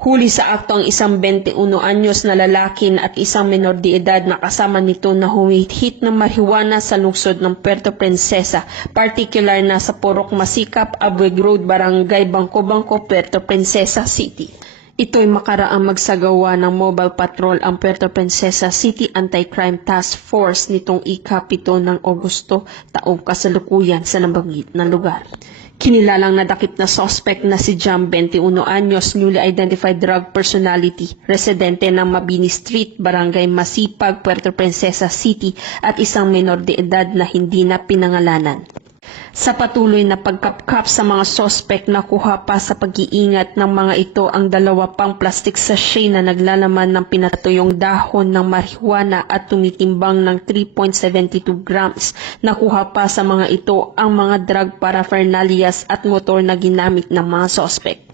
Huli sa akto ang isang 21 anyos na lalaki at isang menor de edad na kasama nito na humihit ng marijuana sa lungsod ng Puerto Princesa, particular na sa Purok Masikap, Abueg Road, Barangay Bangko-Bangko, Puerto Princesa City. Ito'y makaraang magsagawa ng mobile patrol ang Puerto Princesa City Anti-Crime Task Force nitong ika-7 ng Agosto taong kasalukuyan sa nabanggit na lugar. Kinilalang nadakip na suspect na si Jam, 21 anyos, newly identified drug personality, residente ng Mabini Street, Barangay Masipag, Puerto Princesa City at isang menor de edad na hindi na pinangalanan. Sa patuloy na pagkapkap sa mga sospek, nakuha pa sa pag-iingat ng mga ito ang 2 pang plastic sachet na naglalaman ng pinatuyong dahon ng marijuana at tumitimbang ng 3.72 grams. Nakuha pa sa mga ito ang mga drug paraphernalias at motor na ginamit ng mga sospek.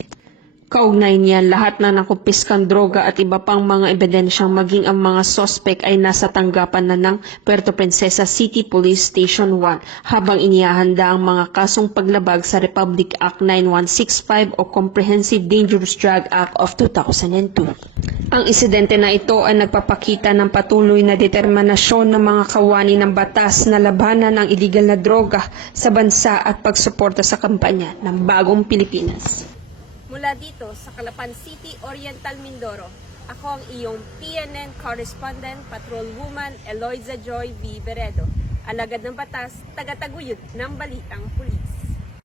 Kaugnay niyan, lahat na nakumpiskang droga at iba pang mga ebidensyang maging ang mga sospek ay nasa tanggapan na ng Puerto Princesa City Police Station 1 habang inihahanda ang mga kasong paglabag sa Republic Act 9165 o Comprehensive Dangerous Drug Act of 2002. Ang insidente na ito ay nagpapakita ng patuloy na determinasyon ng mga kawani ng batas na labanan ang iligal na droga sa bansa at pagsuporta sa kampanya ng Bagong Pilipinas. Mula dito sa Calapan City, Oriental Mindoro, ako ang iyong PNN Correspondent Patrolwoman Eloisa Joy V. Beredo, alagad ng batas, tagataguyod ng balitang pulitika.